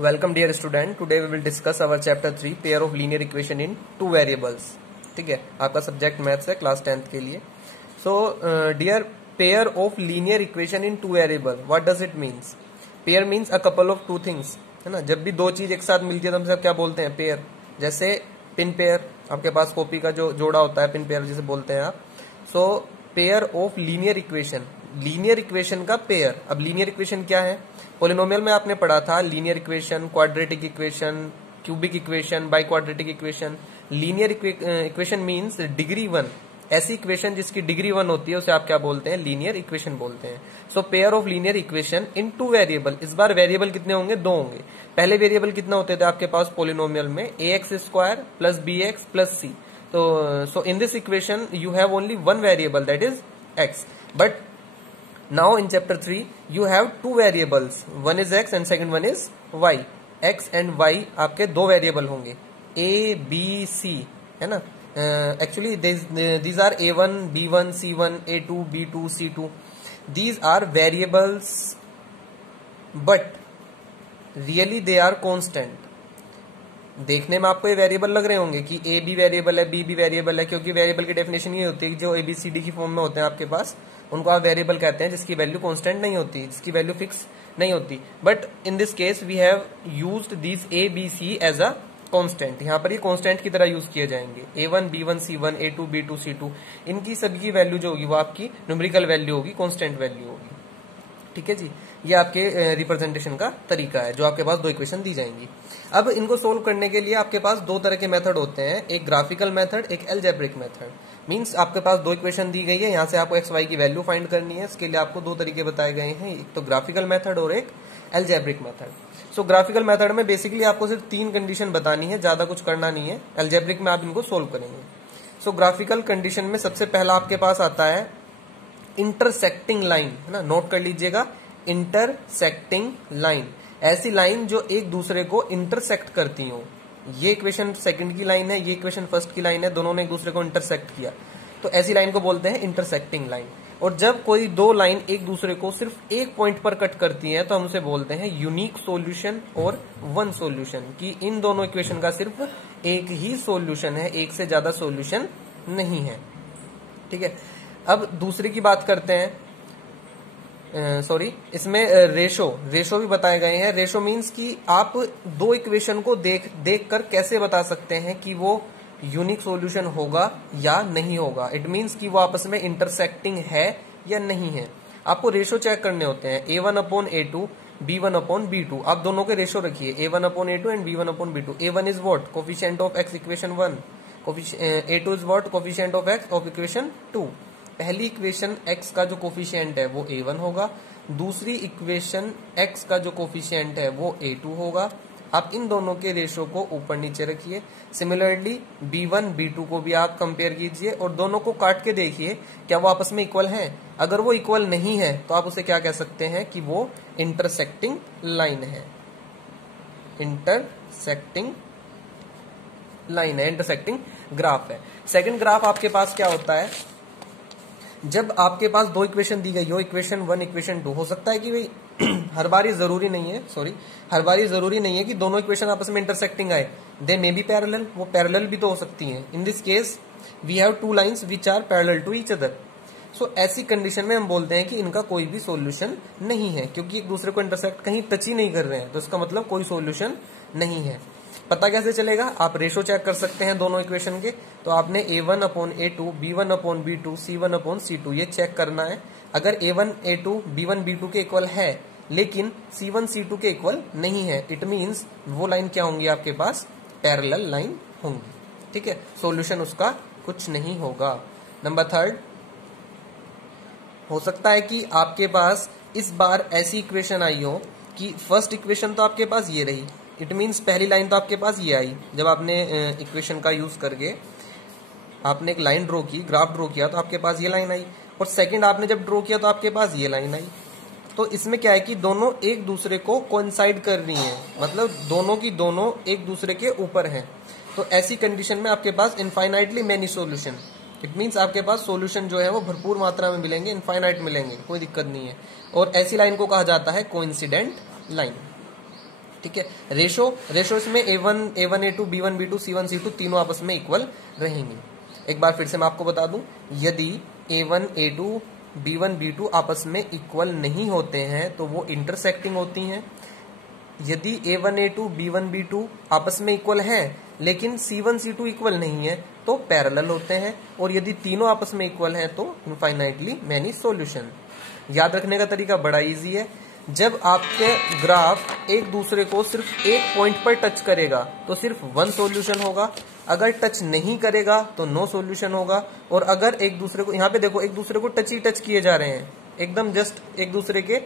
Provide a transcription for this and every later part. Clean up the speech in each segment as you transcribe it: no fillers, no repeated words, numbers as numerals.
Welcome dear student, today we will discuss our chapter 3 pair of linear equation in two variables. ठीक है, आपका subject maths है class 10th के लिए। So dear, pair of linear equation in two variable, what does it means? Pair means a couple of two things, है ना। जब भी दो चीज एक साथ मिलती है तो हम सब क्या बोलते हैं? पेयर। जैसे पिन पेयर, आपके पास कॉपी का जो जोड़ा होता है पिन पेयर जिसे बोलते हैं आप। So pair of linear equation, linear equation का पेयर। अब लीनियर इक्वेशन क्या है? पोलिनोमियल में आपने पढ़ा था linear equation, quadratic equation, cubic equation, bi quadratic equation. Linear equation means degree 1, ऐसी इक्वेशन जिसकी डिग्री 1 होती है उसे आप क्या बोलते हैं? लीनियर इक्वेशन बोलते हैं। So pair of linear equation in two variable. इस बार वेरिएबल कितने होंगे? 2 होंगे। पहले वेरिएबल कितना होते थे आपके पास पोलिनोमियल में? ax² plus bx plus c। तो so in this equation you have only one variable, that is x, but now in chapter 3 you have two variables, one is x and second one is y। x and y आपके दो variable होंगे, a b c, है ना। Actually these are a1 b1 c1 a2 b2 c2, these are variables but really they are constant। देखने में आपको ये variable लग रहे होंगे कि ए भी वेरिएबल है, बी भी वेरिएबल है, क्योंकि वेरिएबल की डेफिनेशन ये होती है कि जो ए बी सी डी की फॉर्म में होते हैं आपके पास, उनको आप वेरिएबल कहते हैं जिसकी वैल्यू कांस्टेंट नहीं होती, जिसकी वैल्यू फिक्स नहीं होती। But in this case we have used this A B C as a constant. यहाँ पर ये कांस्टेंट की तरह यूज किए जाएंगे। a1 b1 c1 a2 b2 c2, इनकी सभी की वैल्यू जो होगी वो आपकी न्यूमेरिकल वैल्यू होगी, कांस्टेंट वैल्यू होगी। ठीक है जी, ये आपके रिप्रेजेंटेशन का तरीका है जो आपके पास दो इक्वेशन दी जाएंगी। अब इनको सोल्व करने के लिए आपके पास दो तरह के मेथड होते हैं, एक ग्राफिकल मेथड, एक अलजेब्रिक मेथड। मींस आपके पास दो इक्वेशन दी गई है, यहाँ से आपको एक्स वाई की वैल्यू फाइंड करनी है। इसके लिए आपको दो तरीके बताए गए हैं, एक तो ग्राफिकल मेथड और एक अलजेब्रिक मेथड। सो ग्राफिकल मेथड में बेसिकली आपको सिर्फ 3 कंडीशन बतानी है, ज्यादा कुछ करना नहीं है। अलजेब्रिक में आप इनको सोल्व करेंगे। सो ग्राफिकल कंडीशन में सबसे पहला आपके पास आता है इंटरसेक्टिंग लाइन, है ना, नोट कर लीजिएगा। इंटरसेक्टिंग लाइन, ऐसी लाइन जो एक दूसरे को इंटरसेक्ट करती हो। ये इक्वेशन सेकंड की लाइन है, ये इक्वेशन फर्स्ट की लाइन है, दोनों ने एक दूसरे को इंटरसेक्ट किया, तो ऐसी लाइन को बोलते हैं इंटरसेक्टिंग लाइन। और जब कोई दो लाइन एक दूसरे को सिर्फ एक पॉइंट पर कट करती है तो हम उसे बोलते हैं यूनिक सॉल्यूशन और वन सॉल्यूशन, कि इन दोनों इक्वेशन का सिर्फ एक ही सॉल्यूशन है, एक से ज्यादा सॉल्यूशन नहीं है। ठीक है, अब दूसरे की बात करते हैं। इसमें रेशो भी बताए गए हैं। रेशो मीन्स कि आप दो इक्वेशन को देख कर कैसे बता सकते हैं कि वो यूनिक सॉल्यूशन होगा या नहीं होगा। इट मीन्स कि वो आपस में इंटरसेक्टिंग है या नहीं है। आपको रेशो चेक करने होते हैं, a1/a2 b1/b2। आप दोनों के रेशो रखिए, a1/a2 and b1/b2। a1 is what? Coefficient of x equation 1। a2 is what? Coefficient of x of equation 2। पहली इक्वेशन x का जो कोफिशिएंट है वो a1 होगा, दूसरी इक्वेशन x का जो कोफिशिएंट है वो a2 होगा। आप इन दोनों के रेशो को ऊपर नीचे रखिए। सिमिलरली b1 b2 को भी आप कंपेयर कीजिए और दोनों को काट के देखिए क्या वो आपस में इक्वल हैं। अगर वो इक्वल नहीं है तो आप उसे क्या कह सकते हैं कि वो इंटरसेक्टिंग लाइन है, इंटरसेक्टिंग लाइन है, इंटरसेक्टिंग ग्राफ है। सेकंड ग्राफ आपके पास क्या होता है? जब आपके पास दो इक्वेशन दी गई हो, इक्वेशन 1 इक्वेशन 2, हो सकता है कि भाई हर बारी जरूरी नहीं है कि दोनों इक्वेशन आपस में इंटरसेक्टिंग आए। दे मे बी पैरेलल, वो पैरेलल भी तो हो सकती हैं। In this case we have two lines which are parallel to each other. So ऐसी कंडीशन में हम बोलते हैं कि इनका कोई भी सॉल्यूशन नहीं है, क्योंकि एक दूसरे को इंटरसेक्ट कहीं टच ही नहीं कर रहे हैं, तो इसका मतलब कोई सॉल्यूशन नहीं है। पता कैसे चलेगा? आप रेशो चेक कर सकते हैं दोनों इक्वेशन के। तो आपने a1/a2 b1/b2 c1/c2 ये चेक करना है। अगर a1 a2 b1 b2 के इक्वल है लेकिन c1 c2 के इक्वल नहीं है, इट मींस वो लाइन क्या होंगी आपके पास? पैरेलल लाइन होंगी। ठीक है, सॉल्यूशन उसका कुछ नहीं होगा। नंबर 3, हो सकता है कि आपके पास इस बार ऐसी इक्वेशन आई हो कि फर्स्ट इक्वेशन तो आपके पास ये रही, इट मीन्स पहली लाइन तो आपके पास ये आई। जब आपने इक्वेशन का यूज करके आपने एक लाइन ड्रॉ की, ग्राफ ड्रॉ किया, तो आपके पास ये लाइन आई। और सेकंड आपने जब ड्रॉ किया तो आपके पास ये लाइन आई। तो इसमें क्या है कि दोनों एक दूसरे को कोइंसाइड कर रही हैं, मतलब दोनों की दोनों एक दूसरे के ऊपर हैं। तो ऐसी कंडीशन में आपके पास infinitely many solution, it means आपके पास सॉल्यूशन जो है वो भरपूर मात्रा में मिलेंगे, इनफाइनाइट मिलेंगे, कोई दिक्कत नहीं है। और ऐसी लाइन को कहा जाता है कोइंसिडेंट लाइन। ठीक है। रेशो इसमें A1 A2 B1 B2 C1 C2 तीनों आपस में इक्वल रहेंगे। एक बार फिर से मैं आपको बता दूं, यदि A1 A2 B1 B2 आपस में इक्वल नहीं होते हैं तो वो इंटरसेक्टिंग होती हैं। यदि A1 A2 B1 B2 आपस में इक्वल हैं लेकिन C1 C2 इक्वल नहीं है तो पैरेलल होते हैं। और यदि तीनों आपस में इक्वल हैं तो इनफाइनाइटली मैनी सॉल्यूशन। याद रखने का तरीका बड़ा इजी है। जब आपके ग्राफ एक दूसरे को सिर्फ एक पॉइंट पर टच करेगा तो सिर्फ वन सॉल्यूशन होगा, अगर टच नहीं करेगा तो नो सॉल्यूशन होगा। और अगर एक दूसरे को, यहाँ पे देखो एक दूसरे को टच ही टच किए जा रहे हैं, एकदम जस्ट एक दूसरे के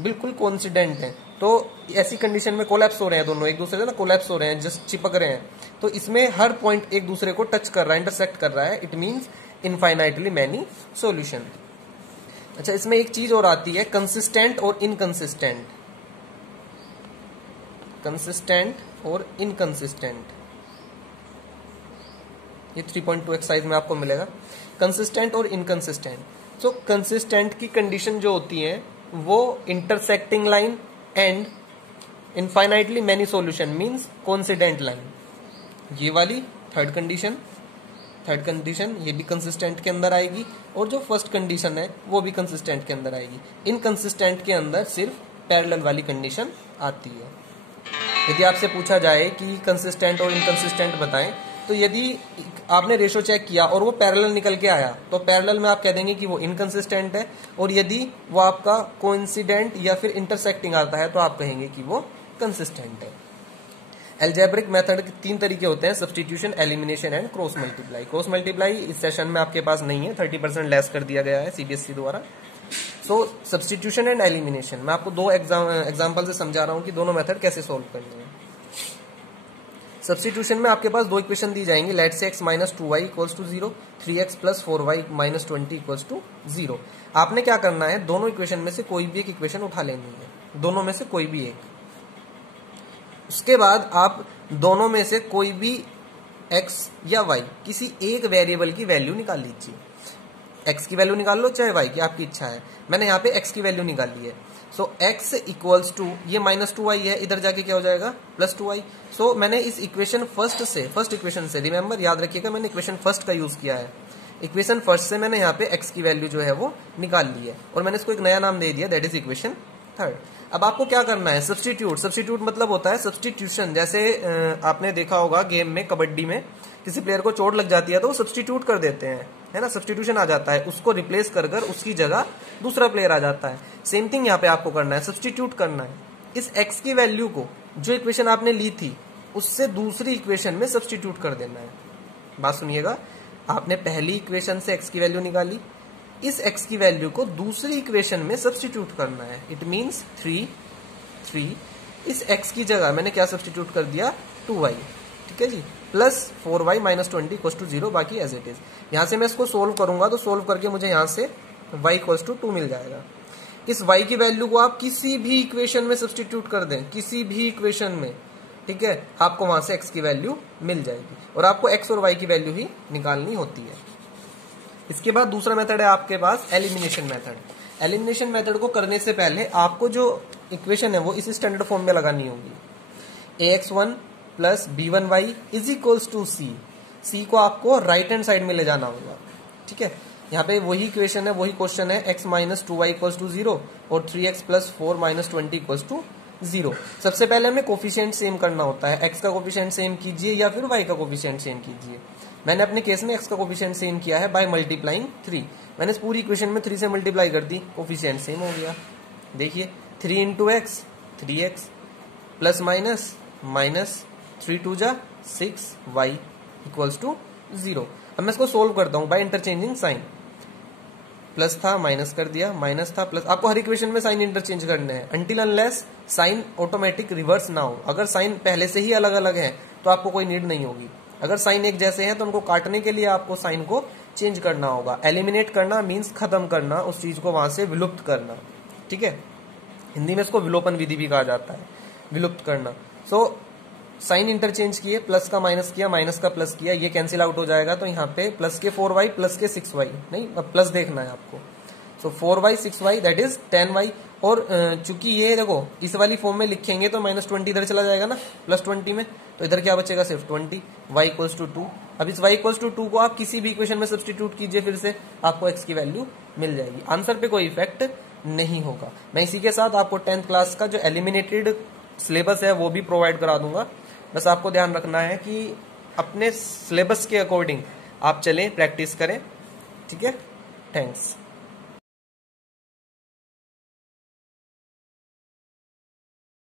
बिल्कुल कोइंसिडेंट हैं, तो ऐसी कंडीशन में कोलैप्स हो रहे हैं दोनों एक दूसरे से ना, कोलैप्स हो रहे हैं, जस्ट चिपक रहे हैं, तो इसमें हर पॉइंट एक दूसरे को टच कर रहा है, इंटरसेक्ट कर रहा है, it means infinitely many solution. अच्छा, इसमें एक चीज और आती है, कंसिस्टेंट और इनकंसिस्टेंट। कंसिस्टेंट और इनकंसिस्टेंट, ये 3.2 एक्सरसाइज में आपको मिलेगा। कंसिस्टेंट और इनकंसिस्टेंट। सो कंसिस्टेंट की कंडीशन जो होती है वो intersecting line and infinitely many solution means coincident line. ये वाली थर्ड कंडीशन ये भी कंसिस्टेंट के अंदर आएगी, और जो फर्स्ट कंडीशन है वो भी कंसिस्टेंट के अंदर आएगी। इनकंसिस्टेंट के अंदर सिर्फ पैरेलल वाली कंडीशन आती है। यदि आपसे पूछा जाए कि कंसिस्टेंट और इनकंसिस्टेंट बताएं, तो यदि आपने रेशो चेक किया और वो पैरेलल निकल के आया तो पैरेलल में आप कह देंगे कि वो इनकंसिस्टेंट है, और यदि वो आपका कोइंसिडेंट या फिर इंटरसेक्टिंग आता है तो आप कहेंगे कि वो कंसिस्टेंट है। एल्जेब्रिक मेथड के 3 तरीके होते हैं, substitution, elimination and cross multiply. Cross multiply इस सेशन में आपके पास नहीं है, 30% लेस कर दिया गया है सीबीएसई द्वारा। सो सब्स्टिट्यूशन एंड एलिमिनेशन मैं आपको 2 एग्जाम्पल से समझा रहा हूं कि दोनों मेथड कैसे सोल्व करने हैं। सब्स्टिट्यूशन में आपके पास 2 इक्वेशन दी जाएंगी, let say x minus 2y equals to 0, 3x plus 4y minus 20 equals to 0। आपने क्या करना है, दोनों इक्वेशन में से कोई भी एक इक्वेशन उठा लेनी है, दोनों में से कोई भी एक। उसके बाद आप दोनों में से कोई भी x या y किसी एक वेरिएबल की वैल्यू निकाल लीजिए। x की वैल्यू निकाल लो चाहे y की, आपकी इच्छा है। मैंने यहाँ पे x की वैल्यू निकाली है। सो x इक्वल्स टू, ये माइनस 2y है, इधर जाके क्या हो जाएगा प्लस 2y। सो मैंने इस इक्वेशन फर्स्ट इक्वेशन से, रिमेंबर याद रखिएगा मैंने इक्वेशन फर्स्ट का यूज किया है, इक्वेशन फर्स्ट से मैंने यहाँ पे x की वैल्यू जो है वो निकाल ली है, और मैंने इसको एक नया नाम दे दिया, दैट इज इक्वेशन थर्ड। अब आपको क्या करना है, सब्स्टिट्यूट मतलब होता है सब्स्टिट्यूशन। जैसे आपने देखा होगा गेम में, कबड्डी में किसी प्लेयर को चोट लग जाती है तो वो सब्स्टिट्यूट कर देते हैं, है ना, सब्स्टिट्यूशन आ जाता है, उसको रिप्लेस कर उसकी जगह दूसरा प्लेयर आ जाता है। सेम थिंग यहाँ पे आपको करना है, सब्स्टिट्यूट करना है। इस x की वैल्यू को जो इक्वेशन आपने ली थी उससे दूसरी इक्वेशन में सब्स्टिट्यूट कर देना है। बात सुनिएगा, आपने पहली इक्वेशन से x की वैल्यू निकाली, इस x की वैल्यू को दूसरी इक्वेशन में सब्स्टिट्यूट करना है। इट मींस 3, इस x की जगह मैंने क्या सब्स्टिट्यूट कर दिया 2y, ठीक है जी, plus 4y minus 20 equals to 0, बाकी एज इट इज। यहां से मैं इसको सोल्व करूंगा तो सोल्व करके मुझे यहां से y इक्वल्स टू 2 मिल जाएगा। इस y की वैल्यू को आप किसी भी इक्वेशन में सब्स्टिट्यूट कर दें, किसी भी इक्वेशन में, ठीक है, आपको वहां से x की वैल्यू मिल जाएगी, और आपको x और y की वैल्यू ही निकालनी होती है। इसके बाद दूसरा मेथड है आपके पास एलिमिनेशन मेथड। एलिमिनेशन मेथड को करने से पहले आपको जो इक्वेशन है वो इस स्टैंडर्ड फॉर्म में लगानी होगी। ax1 plus b1y is equals to c को आपको राइट हैंड साइड में ले जाना होगा, ठीक है। यहाँ पे वही इक्वेशन है, वही क्वेश्चन है, x minus 2y equals to 0 और 3x plus 4 minus 20 equals to 0। सबसे पहले हमें कोफिशिएंट सेम करना होता है, x का कोफिशिएंट सेम कीजिए या फिर y का कोफिशिएंट सेम कीजिए। मैंने अपने केस में x का कोफिशिएंट सेम किया है बाय मल्टीप्लाइंग 3। मैंने इस पूरी इक्वेशन में 3 से मल्टीप्लाई कर दी, कोफिशिएंट सेम हो गया। देखिए 3 into x 3x plus minus 3 टू जा 6y इक्वल्स टू 0। अब मैं इसको सोल्व करता हूं बाय इंटरचेंजिंग साइन, प्लस था माइनस कर दिया, माइनस था प्लस। आपको हर इक्वेशन में साइन इंटरचेंज करने हैं until unless sign automatic reverse ना हो। अगर साइन पहले से ही अलग अलग है तो आपको कोई नीड नहीं होगी, अगर साइन एक जैसे हैं तो उनको काटने के लिए आपको साइन को चेंज करना होगा। एलिमिनेट करना मीन्स खत्म करना, उस चीज को वहां से विलुप्त करना, ठीक है। हिंदी में इसको विलोपन विधि भी कहा जाता है, विलुप्त करना। सो साइन इंटरचेंज किए, प्लस का माइनस किया, माइनस का प्लस किया, ये कैंसिल आउट हो जाएगा, तो यहाँ पे प्लस के 4y प्लस के 6y, नहीं अब प्लस देखना है आपको, सो 4y 6y that is 10y। और चूंकि ये देखो इस वाली फॉर्म में लिखेंगे तो -20 इधर चला जाएगा ना +20 में, तो इधर क्या बचेगा सिर्फ 20, y इक्वल्स टू 2। अब इस y इक्वल्स टू 2 को आप किसी भी इक्वेशन में सब्सटीट्यूट कीजिए, फिर से आपको x की वैल्यू मिल जाएगी। आंसर पे कोई इफेक्ट नहीं होगा। मैं इसी के साथ आपको 10th क्लास का जो एलिमिनेटेड सिलेबस है वो भी प्रोवाइड करा दूंगा। बस आपको ध्यान रखना है कि अपने सिलेबस के अकॉर्डिंग आप चलें, प्रैक्टिस करें। ठीक है, थैंक्स।